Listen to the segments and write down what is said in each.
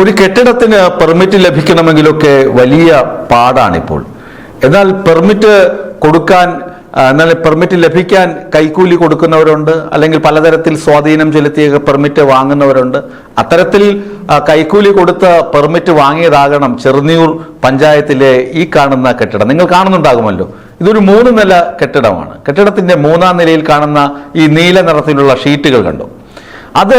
ഒരു കെട്ടിടത്തിന് പെർമിറ്റ് ലഭിക്കണമെങ്കിലൊക്കെ വലിയ പാടാണിപ്പോൾ. എന്നാൽ പെർമിറ്റ് കൊടുക്കാൻ എന്നാൽ പെർമിറ്റ് ലഭിക്കാൻ കൈക്കൂലി കൊടുക്കുന്നവരുണ്ട്, അല്ലെങ്കിൽ പലതരത്തിൽ സ്വാധീനം ചെലുത്തിയ പെർമിറ്റ് വാങ്ങുന്നവരുണ്ട്. അത്തരത്തിൽ കൈക്കൂലി കൊടുത്ത് പെർമിറ്റ് വാങ്ങിയതാകണം ചെറുന്നിയൂർ പഞ്ചായത്തിലെ ഈ കാണുന്ന കെട്ടിടം. നിങ്ങൾ കാണുന്നുണ്ടാകുമല്ലോ, ഇതൊരു 3 നില കെട്ടിടമാണ്. കെട്ടിടത്തിന്റെ 3-ാം നിലയിൽ കാണുന്ന ഈ നീല നിറത്തിലുള്ള ഷീറ്റുകൾ കണ്ടു. അത്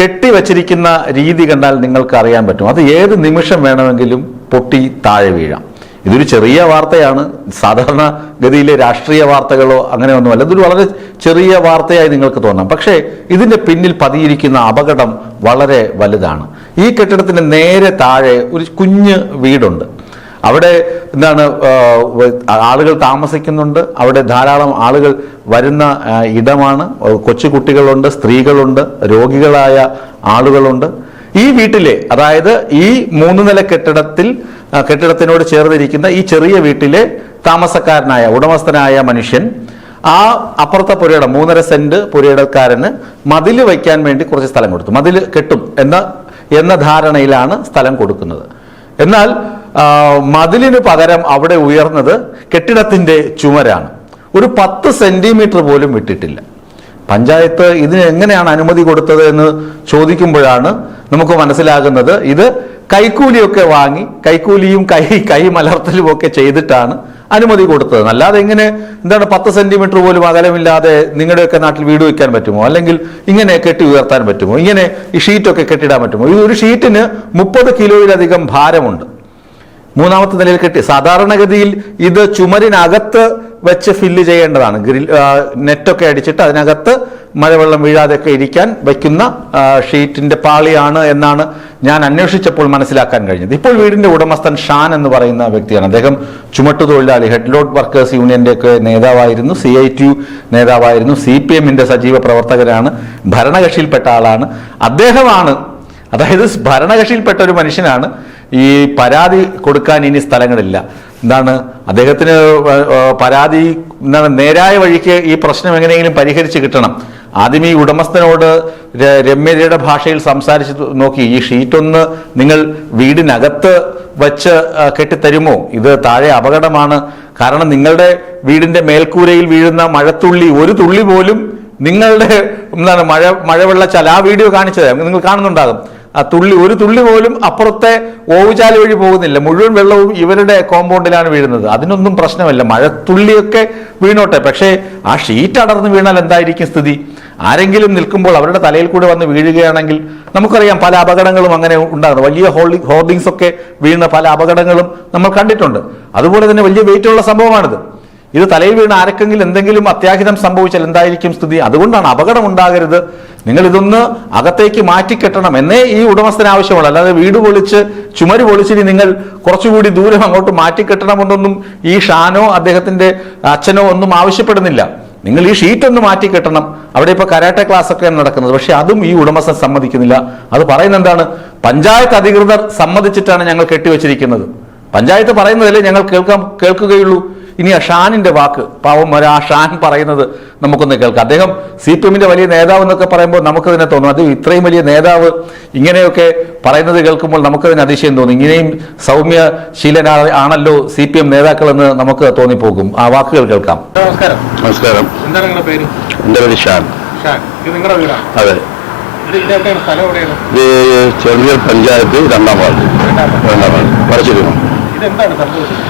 കെട്ടിവച്ചിരിക്കുന്ന രീതി കണ്ടാൽ നിങ്ങൾക്ക് അറിയാൻ പറ്റും, അത് ഏത് നിമിഷം വേണമെങ്കിലും പൊട്ടി താഴെ വീഴാം. ഇതൊരു ചെറിയ വാർത്തയാണ്, സാധാരണ ഗതിയിലെ രാഷ്ട്രീയ വാർത്തകളോ അങ്ങനെ ഒന്നുമല്ല. ഇതൊരു വളരെ ചെറിയ വാർത്തയായി നിങ്ങൾക്ക് തോന്നാം, പക്ഷേ ഇതിന്റെ പിന്നിൽ പതിയിരിക്കുന്ന അപകടം വളരെ വലുതാണ്. ഈ കെട്ടിടത്തിന് നേരെ താഴെ ഒരു കുഞ്ഞ് വീടുണ്ട്. അവിടെ ആളുകൾ താമസിക്കുന്നുണ്ട്. അവിടെ ധാരാളം ആളുകൾ വരുന്ന ഇടമാണ്. കൊച്ചുകുട്ടികളുണ്ട്, സ്ത്രീകളുണ്ട്, രോഗികളായ ആളുകളുണ്ട്. ഈ വീട്ടിലെ, അതായത് ഈ 3 നില കെട്ടിടത്തിനോട് ചേർന്നിരിക്കുന്ന ഈ ചെറിയ വീട്ടിലെ താമസക്കാരനായ ഉടമസ്ഥനായ മനുഷ്യൻ ആ അപ്പുറത്തെ പുരയിട 3.5 സെന്റ് പുരയിടക്കാരന് മതില് വയ്ക്കാൻ വേണ്ടി കുറച്ച് സ്ഥലം കൊടുത്തു. മതില് കെട്ടും എന്ന ധാരണയിലാണ് സ്ഥലം കൊടുക്കുന്നത്. എന്നാൽ മതിലിന് പകരം അവിടെ ഉയർന്നത് കെട്ടിടത്തിന്റെ ചുമരാണ്. ഒരു 10 സെന്റിമീറ്റർ പോലും വിട്ടിട്ടില്ല. പഞ്ചായത്ത് ഇതിന് എങ്ങനെയാണ് അനുമതി കൊടുത്തത് എന്ന് ചോദിക്കുമ്പോഴാണ് നമുക്ക് മനസ്സിലാകുന്നത്, ഇത് കൈക്കൂലിയൊക്കെ വാങ്ങി, കൈക്കൂലിയും കൈ മലർത്തലും ഒക്കെ ചെയ്തിട്ടാണ് അനുമതി കൊടുത്തത്. അല്ലാതെ എങ്ങനെ 10 സെന്റിമീറ്റർ പോലും അകലമില്ലാതെ നിങ്ങളുടെയൊക്കെ നാട്ടിൽ വീട് വയ്ക്കാൻ പറ്റുമോ? അല്ലെങ്കിൽ ഇങ്ങനെ കെട്ടി ഉയർത്താൻ പറ്റുമോ? ഇങ്ങനെ ഈ ഷീറ്റൊക്കെ കെട്ടിടാൻ പറ്റുമോ? ഈ ഒരു ഷീറ്റിന് 30 കിലോയിലധികം ഭാരമുണ്ട്. 3-ാമത്തെ നിലയിൽ കെട്ടി, സാധാരണഗതിയിൽ ഇത് ചുമരിനകത്ത് വെച്ച് ഫില്ല് ചെയ്യേണ്ടതാണ്. നെറ്റൊക്കെ അടിച്ചിട്ട് അതിനകത്ത് മഴവെള്ളം വീഴാതെയൊക്കെ ഇരിക്കാൻ വയ്ക്കുന്ന ഷീറ്റിന്റെ പാളിയാണ് എന്നാണ് ഞാൻ അന്വേഷിച്ചപ്പോൾ മനസ്സിലാക്കാൻ കഴിഞ്ഞത്. ഇപ്പോൾ വീടിന്റെ ഉടമസ്ഥൻ ഷാൻ എന്ന് പറയുന്ന വ്യക്തിയാണ്. അദ്ദേഹം ചുമട്ടുതൊഴിലാളി ഹെഡ് ലോഡ് വർക്കേഴ്സ് യൂണിയന്റെ ഒക്കെ നേതാവായിരുന്നു, CITU നേതാവായിരുന്നു, CPM-ന്റെ സജീവ പ്രവർത്തകരാണ്, ഭരണകക്ഷിയിൽപ്പെട്ട ആളാണ്. അദ്ദേഹമാണ്, അതായത് ഭരണകക്ഷിയിൽപ്പെട്ട ഒരു മനുഷ്യനാണ് ഈ പരാതി കൊടുക്കാൻ ഇനി സ്ഥലങ്ങളില്ല. അദ്ദേഹത്തിന് പരാതി നേരായ വഴിക്ക് ഈ പ്രശ്നം എങ്ങനെയെങ്കിലും പരിഹരിച്ച് കിട്ടണം. ആദ്യം ഈ ഉടമസ്ഥനോട് രമ്യതയുടെ ഭാഷയിൽ സംസാരിച്ച് നോക്കി, ഈ ഷീറ്റൊന്ന് നിങ്ങൾ വീടിനകത്ത് വച്ച് കെട്ടിത്തരുമോ? ഇത് താഴെ അപകടമാണ്. കാരണം നിങ്ങളുടെ വീടിന്റെ മേൽക്കൂരയിൽ വീഴുന്ന മഴത്തുള്ളി, ഒരു തുള്ളി പോലും നിങ്ങളുടെ മഴവെള്ളച്ചാൽ, ആ വീഡിയോ കാണിച്ചത് നിങ്ങൾ കാണുന്നുണ്ടാകും. ഒരു തുള്ളി പോലും അപ്പുറത്തെ ഓവുചാല് വഴി പോകുന്നില്ല. മുഴുവൻ വെള്ളവും ഇവരുടെ കോമ്പൗണ്ടിലാണ് വീഴുന്നത്. അതിനൊന്നും പ്രശ്നമല്ല, മഴത്തുള്ളിയൊക്കെ വീണോട്ടെ. പക്ഷേ ആ ഷീറ്റ് അടർന്ന് വീണാൽ എന്തായിരിക്കും സ്ഥിതി? ആരെങ്കിലും നിൽക്കുമ്പോൾ അവരുടെ തലയിൽ കൂടെ വന്ന് വീഴുകയാണെങ്കിൽ നമുക്കറിയാം, പല അപകടങ്ങളും അങ്ങനെ ഉണ്ടാകുന്നു. വലിയ ഹോർഡിങ്സ് ഒക്കെ വീണ പല അപകടങ്ങളും നമ്മൾ കണ്ടിട്ടുണ്ട്. അതുപോലെ തന്നെ വലിയ വെയിറ്റുള്ള സംഭവമാണിത്. ഇത് തലയിൽ വീണ് ആർക്കെങ്കിലും എന്തെങ്കിലും അത്യാഹിതം സംഭവിച്ചാൽ എന്തായിരിക്കും സ്ഥിതി? അതുകൊണ്ടാണ് അപകടം ഉണ്ടാകരുത്, നിങ്ങൾ ഇതൊന്ന് അകത്തേക്ക് മാറ്റിക്കെട്ടണം എന്നേ ഈ ഉടമസ്ഥന് ആവശ്യമുള്ളൂ. അല്ലാതെ വീട് പൊളിച്ച് ചുമര് പൊളിച്ചിട്ട് നിങ്ങൾ കുറച്ചുകൂടി ദൂരം അങ്ങോട്ട് മാറ്റിക്കെട്ടണമെന്നൊന്നും ഈ ഷാനോ അദ്ദേഹത്തിന്റെ അച്ഛനോ ഒന്നും ആവശ്യപ്പെടുന്നില്ല. നിങ്ങൾ ഈ ഷീറ്റ് ഒന്ന് മാറ്റിക്കെട്ടണം. അവിടെ ഇപ്പൊ കരാട്ടെ ക്ലാസ് ഒക്കെയാണ് നടക്കുന്നത്, പക്ഷെ അതും ഈ ഉടമസ്ഥൻ സമ്മതിക്കുന്നില്ല. അത് പറയുന്നത് എന്താണ്? പഞ്ചായത്ത് അധികൃതർ സമ്മതിച്ചിട്ടാണ് ഞങ്ങൾ കെട്ടിവെച്ചിരിക്കുന്നത്. പഞ്ചായത്ത് പറയുന്നതല്ലേ ഞങ്ങൾ കേൾക്കുകയുള്ളൂ. ഇനി ആ ഷാനിന്റെ വാക്ക്, പാവം ആ ഷാൻ പറയുന്നത് നമുക്കൊന്ന് കേൾക്കാം. അദ്ദേഹം CPM-ന്റെ വലിയ നേതാവ് എന്നൊക്കെ പറയുമ്പോൾ നമുക്കതിനെ തോന്നും, അത് ഇത്രയും വലിയ നേതാവ് ഇങ്ങനെയൊക്കെ പറയുന്നത് കേൾക്കുമ്പോൾ നമുക്കതിന് അതിശയം തോന്നും. ഇങ്ങനെയും സൗമ്യശീലനാണല്ലോ CPM നേതാക്കൾ എന്ന് നമുക്ക് തോന്നിപ്പോകും. ആ വാക്കുകൾ കേൾക്കാം. നമസ്കാരം. എന്താണ് നിങ്ങളുടെ പേര്? എൻ്റെ പേര് ഷാൻ. ഇത് നിങ്ങളുടെ വീടാണ്? അതെ. ഇത് ചെറുന്നൂർ പഞ്ചായത്ത് 2-ാം വാർഡ് പറശ്ശേരി. ഇതെന്താണ് സംഭവിച്ചത്?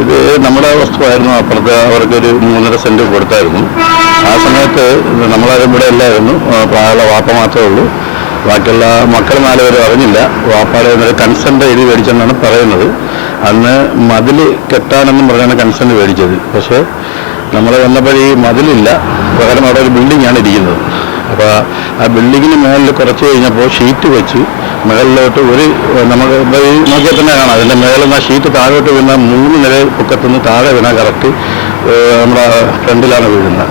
ഇത് നമ്മുടെ വസ്തുവായിരുന്നു. അപ്പുറത്ത് അവർക്കൊരു 3.5 സെന്റ് കൊടുത്തായിരുന്നു. ആ സമയത്ത് ഇവിടെ അല്ലായിരുന്നു, പ്രായമുള്ള വാപ്പ മാത്രമേ ഉള്ളൂ. ബാക്കിയുള്ള മക്കൾ 4 പേരും അറിഞ്ഞില്ല. വാപ്പാടെ കൺസെന്റ് എഴുതി മേടിച്ചെന്നാണ് പറയുന്നത്. അന്ന് മതിൽ കെട്ടാനെന്നും പറഞ്ഞാണ് കൺസെന്റ് മേടിച്ചത്. പക്ഷേ നമ്മൾ വന്നപ്പോൾ ഈ മതിലില്ല, പകരം അവിടെ ഒരു ബിൽഡിങ്ങാണ് ഇരിക്കുന്നത്. അപ്പോൾ ആ ബിൽഡിങ്ങിന് മേളിൽ കുറച്ച് കഴിഞ്ഞപ്പോൾ ഷീറ്റ് വെച്ച് മുകളിലോട്ട് നമുക്ക് നോക്കിയാൽ തന്നെ കാണാം, അതിൻ്റെ മേളിൽ നിന്ന് ആ ഷീറ്റ് താഴോട്ട് വീണ 3 നില പൊക്കത്തുനിന്ന് താഴെ വീണാൽ കറക്റ്റ് നമ്മുടെ ഫ്രണ്ടിലാണ് വീഴുന്നത്.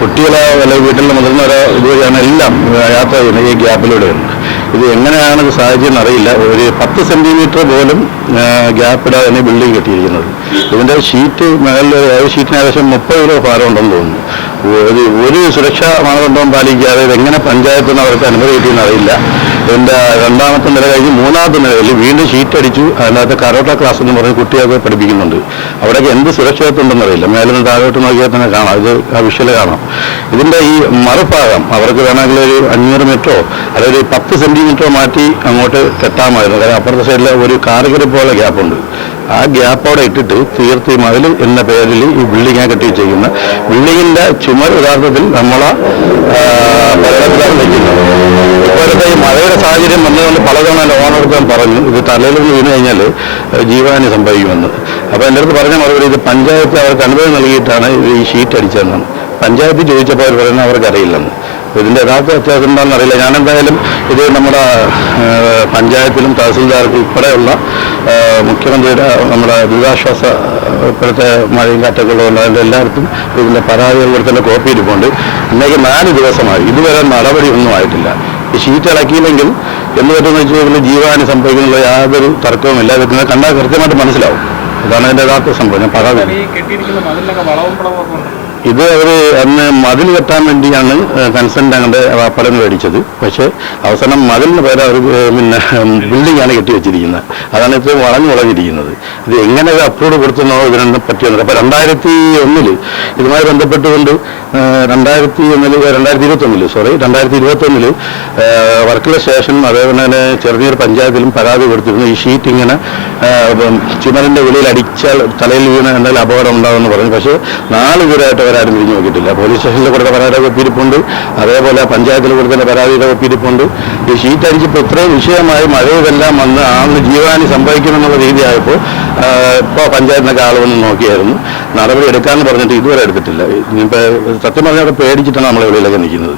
കുട്ടികളെ അല്ലെങ്കിൽ വീട്ടിൽ മുതിർന്നവരോ ഇതുവഴിയാണ് എല്ലാം യാത്ര ചെയ്യുന്നത് ഈ ഗ്യാപ്പിലൂടെയാണ്. ഇത് എങ്ങനെയാണ് ഇത് സാധിച്ചതെന്ന് അറിയില്ല. ഒരു 10 സെന്റിമീറ്റർ പോലും ഗ്യാപ്പിടാതെ ബിൽഡിംഗ് കെട്ടിയിരിക്കുന്നത്. ഇതിൻ്റെ ഷീറ്റ് മേളിൽ ഷീറ്റിന് ഏകദേശം 30 കിലോ ഭാരം ഉണ്ടെന്ന് തോന്നുന്നു. ഒരു സുരക്ഷാ മാനദണ്ഡവും പാലിക്കാതെ ഇതെങ്ങനെ പഞ്ചായത്തിൽ നിന്ന് അവർക്ക് അനുമതി കിട്ടിയെന്ന് അറിയില്ല. ഇതിൻ്റെ രണ്ടാമത്തെ നില കഴിഞ്ഞ് മൂന്നാമത്തെ നിലയിൽ വീണ്ടും ഷീറ്റ് അടിച്ചു. അതിനകത്ത് കരോട്ട ക്ലാസ് എന്ന് പറഞ്ഞ് കുട്ടികളെ പഠിപ്പിക്കുന്നുണ്ട്. അവിടേക്ക് എന്ത് സുരക്ഷിതത്വം ഉണ്ടെന്നറിയില്ല. മേലിൽ നിന്ന് താഴോട്ട് നോക്കിയാൽ തന്നെ കാണാം, ഇത് ആ വിഷ്വല് കാണാം. ഇതിൻ്റെ ഈ മറുഭാഗം അവർക്ക് വേണമെങ്കിൽ ഒരു 500 മീറ്ററോ അല്ലെങ്കിൽ ഒരു 10 സെൻറ്റിമീറ്ററോ മാറ്റി അങ്ങോട്ട് കെട്ടാമായിരുന്നു. കാരണം അപ്പുറത്തെ സൈഡിൽ ഒരു കാറുകറി പോലെ ഗ്യാപ്പുണ്ട്. ആ ഗ്യാപ്പ് അവിടെ ഇട്ടിട്ട് തീർത്തി മതിൽ എന്ന പേരിൽ ഈ ബിൽഡിംഗ് കെട്ടി വെച്ചിരിക്കുന്ന ബിൽഡിങ്ങിൻ്റെ ചുമർ യഥാർത്ഥത്തിൽ നമ്മളെ പലയിടത്താണ് വയ്ക്കുന്നത്. ഇപ്പോഴത്തെ ഈ മഴയുടെ സാഹചര്യം വന്നതുകൊണ്ട് പലതവണ ലോണെടുക്കാൻ പറഞ്ഞു ഇത് തലയിൽ നിന്ന് വീണ് കഴിഞ്ഞാൽ ജീവഹാനി സംഭവിക്കുമെന്ന്. അപ്പോൾ എൻ്റെ അടുത്ത് പറഞ്ഞ മറുപടി ഇത് പഞ്ചായത്ത് അവർക്ക് അനുമതി നൽകിയിട്ടാണ് ഈ ഷീറ്റ് അടിച്ചതെന്നാണ്. പഞ്ചായത്തിൽ ചോദിച്ചപ്പോൾ അവർ പറയുന്നത് അവർക്കറിയില്ലെന്ന്. ഇതിൻ്റെ യഥാർത്ഥ വ്യത്യാസം എന്താണെന്ന് അറിയില്ല. ഞാനെന്തായാലും ഇത് നമ്മുടെ പഞ്ചായത്തിലും തഹസിൽദാർക്കും ഉൾപ്പെടെയുള്ള മുഖ്യമന്ത്രിയുടെ നമ്മുടെ ദുരിതാശ്വാസ ഇപ്പോഴത്തെ മഴയും കാറ്റൊക്കെ ഉള്ളതുകൊണ്ട് അതിൻ്റെ എല്ലായിടത്തും ഇതിൻ്റെ പരാതികൾ കൊടുത്തതിൻ്റെ കോപ്പി ഇരിപ്പുണ്ട്. ഇന്നേക്ക് 4 ദിവസമായി ഇതുവരെ നടപടി ഒന്നും ആയിട്ടില്ല. ഈ ഷീറ്റ് ഇളക്കിയില്ലെങ്കിൽ എന്ന് പറ്റുമെന്ന് വെച്ച് കഴിഞ്ഞാൽ ജീവഹാനി സംഭവിക്കുന്നുള്ള യാതൊരു തർക്കവുമില്ല. ഇത് കണ്ടാൽ കൃത്യമായിട്ട് മനസ്സിലാവും. ഇതാണ് അതിൻ്റെ യഥാർത്ഥ സംഭവം. ഞാൻ പറയാം, ഇത് അവർ അന്ന് മതിൽ കെട്ടാൻ വേണ്ടിയാണ് കൺസെന്റ് അങ്ങോട്ട് വാപ്പടന്ന് മേടിച്ചത്. പക്ഷേ അവസാനം മതിലിന് പേര് അവർ പിന്നെ ബിൽഡിംഗാണ് കെട്ടിവെച്ചിരിക്കുന്നത്. അതാണ് ഇപ്പോൾ വളഞ്ഞിരിക്കുന്നത്. ഇത് എങ്ങനെ അപ്രൂവ് കൊടുത്തുന്നോ ഇതിനെ പറ്റിയൊന്നും. അപ്പോൾ 2001 ഇതുമായി ബന്ധപ്പെട്ടുകൊണ്ട് 2021 വർക്കല സ്റ്റേഷനും അതേപോലെ തന്നെ ചെറുനീർ പഞ്ചായത്തിലും പരാതി കൊടുത്തിരുന്നു. ഈ ഷീറ്റ് ഇങ്ങനെ ചുമരിൻ്റെ ഉള്ളിൽ അടിച്ചാൽ തലയിൽ വീണ് എന്തെങ്കിലും അപകടം ഉണ്ടാകുമെന്ന് പറഞ്ഞു. പക്ഷേ 4 പേരായിട്ട് അവരാരും തിരിഞ്ഞു നോക്കിയിട്ടില്ല. പോലീസ് സ്റ്റേഷനിൽ കൊടുത്ത പരാതിയുടെ ഒപ്പിരിപ്പുണ്ട്, അതേപോലെ പഞ്ചായത്തിൽ കൊടുത്ത പരാതിയുടെ ഒപ്പിരിപ്പുണ്ട്. ഈ ഷീറ്റ് അടിച്ചപ്പോൾ ഇത്രയും വിഷയമായി മഴയതെല്ലാം വന്ന് ആളിന് ജീവഹാനി സംഭവിക്കുമെന്നുള്ള രീതിയായപ്പോൾ ഇപ്പോൾ പഞ്ചായത്തിനൊക്കെ ആൾ വന്ന് നോക്കിയായിരുന്നു. നടപടി എടുക്കാമെന്ന് പറഞ്ഞിട്ട് ഇതുവരെ എടുത്തിട്ടില്ല. ഇനിയിപ്പോൾ സത്യം പറഞ്ഞാൽ അവിടെ പേടിച്ചിട്ടാണ് നമ്മളെ വെളിയിലൊക്കെ നിൽക്കുന്നത്.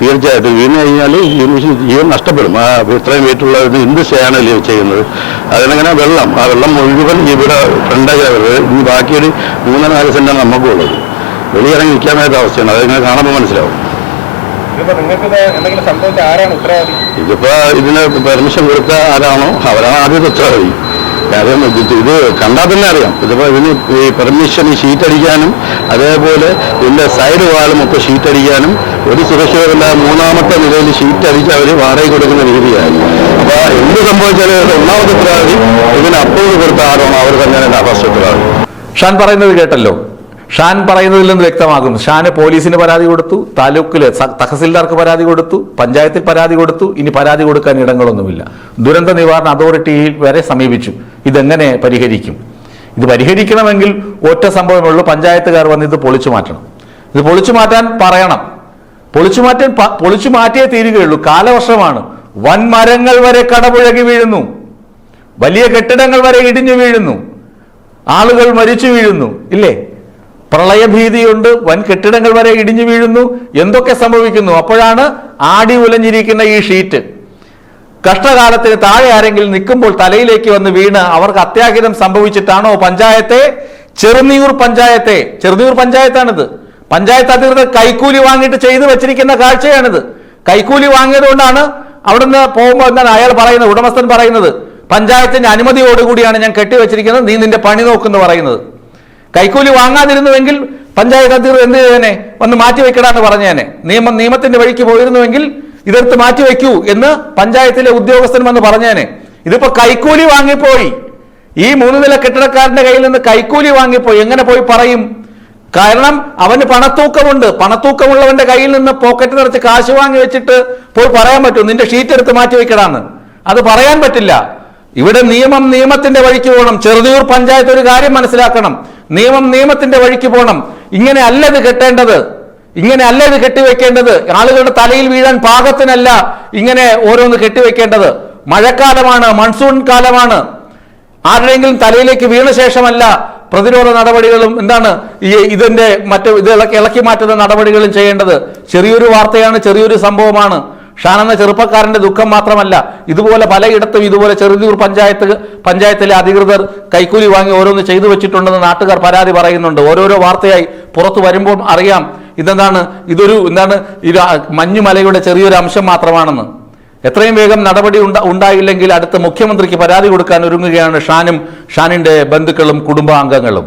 തീർച്ചയായിട്ടും വീണ് കഴിഞ്ഞാൽ ജീവൻ നഷ്ടപ്പെടും. ഇത്രയും വീട്ടിലുള്ളത് എന്ത് ചെയ്യാനാണ് ചെയ്യുന്നത്? അതിനങ്ങനെ വെള്ളം, ആ വെള്ളം മുഴുവൻ ഇവിടെ ഫ്രണ്ടാക്കിയാണ് വരുന്നത്. ഇനി ബാക്കിയൊരു 3-4 സെന്റാണ് നമുക്കുള്ളത്. വെളിയിറങ്ങി നിൽക്കാൻ മേലാത്ത അവസ്ഥയാണ്. അതിങ്ങനെ കാണുമ്പോൾ മനസ്സിലാവും. ഇതിപ്പോ ഇതിന് പെർമിഷൻ കൊടുത്ത ആരാണോ അവരാണ് ആദ്യത്തെ ഉത്തരവാദി. കാര്യം ഇത് കണ്ടാൽ തന്നെ അറിയാം. ഇതിപ്പോൾ ഇതിന് ഈ പെർമിഷൻ ഈ ഷീറ്റ് അടിക്കാനും അതേപോലെ ഇതിൻ്റെ സൈഡ് വാളും ഒക്കെ ഷീറ്റ് അടിക്കാനും ഒരു സുരക്ഷിതമല്ല 3ാമത്തെ നിലയിൽ ഷീറ്റ് അടിച്ച് അവർ വാടക കൊടുക്കുന്ന രീതിയായി. അപ്പോൾ എന്ത് സംഭവിച്ചാലും 1ാമത്തെ ഉത്തരവാദി ഇതിന് അപ്രൂവ് കൊടുത്ത ആരാണോ അവർ തന്നെയാണ് ഫസ്റ്റ് ഉത്തരവാദി. ഷാൻ പറയുന്നത് കേട്ടല്ലോ. ഷാൻ പറയുന്നതിൽ നിന്ന് വ്യക്തമാകും. ഷാന് പോലീസിന് പരാതി കൊടുത്തു, താലൂക്കിൽ തഹസിൽദാർക്ക് പരാതി കൊടുത്തു, പഞ്ചായത്തിൽ പരാതി കൊടുത്തു. ഇനി പരാതി കൊടുക്കാൻ ഇടങ്ങളൊന്നുമില്ല. ദുരന്ത നിവാരണ അതോറിറ്റിയിൽ വരെ സമീപിച്ചു. ഇതെങ്ങനെ പരിഹരിക്കും? ഇത് പരിഹരിക്കണമെങ്കിൽ ഒറ്റ സംഭവമുള്ളൂ. പഞ്ചായത്തുകാർ വന്ന് ഇത് പൊളിച്ചു മാറ്റണം. ഇത് പൊളിച്ചു മാറ്റാൻ പറയണം. പൊളിച്ചു മാറ്റിയേ തീരുകയുള്ളൂ. കാലവർഷമാണ്. വൻമരങ്ങൾ വരെ കടപുഴകി വീഴുന്നു, വലിയ കെട്ടിടങ്ങൾ വരെ ഇടിഞ്ഞു വീഴുന്നു, ആളുകൾ മരിച്ചു വീഴുന്നു. ഇല്ലേ? പ്രളയഭീതിയുണ്ട്, വൻ കെട്ടിടങ്ങൾ വരെ ഇടിഞ്ഞു വീഴുന്നു. എന്തൊക്കെ സംഭവിക്കുന്നു? അപ്പോഴാണ് ആടി ഉലഞ്ഞിരിക്കുന്ന ഈ ഷീറ്റ് കഷ്ടകാലത്തിന് താഴെ ആരെങ്കിലും നിൽക്കുമ്പോൾ തലയിലേക്ക് വന്ന് വീണ് അവർക്ക് അത്യാഹിതം സംഭവിച്ചിട്ടാണോ ചെറുന്നിയൂർ പഞ്ചായത്താണിത്. പഞ്ചായത്ത് അധികൃതർ കൈക്കൂലി വാങ്ങിയിട്ട് ചെയ്തു വെച്ചിരിക്കുന്ന കാഴ്ചയാണിത്. കൈക്കൂലി വാങ്ങിയതുകൊണ്ടാണ് അവിടുന്ന് പോകുമ്പോൾ എന്താണ് അയാൾ പറയുന്നത്, ഉടമസ്ഥൻ പറയുന്നത്, പഞ്ചായത്തിന്റെ അനുമതിയോടുകൂടിയാണ് ഞാൻ കെട്ടിവെച്ചിരിക്കുന്നത്, നീ നിന്റെ പണി നോക്കുന്നു പറയുന്നത്. കൈക്കൂലി വാങ്ങാതിരുന്നുവെങ്കിൽ പഞ്ചായത്ത് അധികൃതർ എന്ത് ചെയ്തേനെ? വന്ന് മാറ്റിവെക്കടാന്ന് പറഞ്ഞേനെ. നിയമത്തിന്റെ വഴിക്ക് പോയിരുന്നുവെങ്കിൽ ഇതെടുത്ത് മാറ്റിവെക്കൂ എന്ന് പഞ്ചായത്തിലെ ഉദ്യോഗസ്ഥൻ വന്ന് പറഞ്ഞേനെ. ഇതിപ്പോ കൈക്കൂലി വാങ്ങിപ്പോയി. ഈ 3 നില കെട്ടിടക്കാരന്റെ കയ്യിൽ നിന്ന് കൈക്കൂലി വാങ്ങിപ്പോയി. എങ്ങനെ പോയി പറയും? കാരണം അവന് പണത്തൂക്കമുണ്ട്. പണത്തൂക്കമുള്ളവന്റെ കയ്യിൽ നിന്ന് പോക്കറ്റ് നിറച്ച് കാശ് വാങ്ങി വെച്ചിട്ട് പോയി പറയാൻ പറ്റും നിന്റെ ഷീറ്റ് എടുത്ത് മാറ്റിവെക്കടാന്ന്? അത് പറയാൻ പറ്റില്ല. ഇവിടെ നിയമത്തിന്റെ വഴിക്ക് പോകണം. ചെറുതിയൂർ പഞ്ചായത്ത് ഒരു കാര്യം മനസ്സിലാക്കണം. നിയമത്തിന്റെ വഴിക്ക് പോകണം. ഇങ്ങനെ അല്ല ഇത് കെട്ടേണ്ടത്, ഇങ്ങനെ അല്ല ഇത് കെട്ടിവെക്കേണ്ടത്. ആളുകളുടെ തലയിൽ വീഴാൻ പാകത്തിനല്ല ഇങ്ങനെ ഓരോന്ന് കെട്ടിവെക്കേണ്ടത്. മഴക്കാലമാണ്, മൺസൂൺ കാലമാണ്. ആരുടെയെങ്കിലും തലയിലേക്ക് വീണ ശേഷമല്ല പ്രതിരോധ നടപടികളും ഇത് ഇളക്കി മാറ്റുന്ന നടപടികളും ചെയ്യേണ്ടത്. ചെറിയൊരു വാർത്തയാണ്, ചെറിയൊരു സംഭവമാണ്. ഷാൻ എന്ന ചെറുപ്പക്കാരന്റെ ദുഃഖം മാത്രമല്ല, ഇതുപോലെ പലയിടത്തും ഇതുപോലെ ചെറുതിയൂർ പഞ്ചായത്തിലെ അധികൃതർ കൈക്കൂലി വാങ്ങി ഓരോന്ന് ചെയ്തു വെച്ചിട്ടുണ്ടെന്ന് നാട്ടുകാർ പരാതി പറയുന്നുണ്ട്. ഓരോരോ വാർത്തയായി പുറത്തു വരുമ്പോൾ അറിയാം ഇതൊരു മഞ്ഞുമലയുടെ ചെറിയൊരു അംശം മാത്രമാണെന്ന്. എത്രയും വേഗം നടപടി ഉണ്ടായില്ലെങ്കിൽ അടുത്ത മുഖ്യമന്ത്രിക്ക് പരാതി കൊടുക്കാൻ ഒരുങ്ങുകയാണ് ഷാനിന്റെ ബന്ധുക്കളും കുടുംബാംഗങ്ങളും.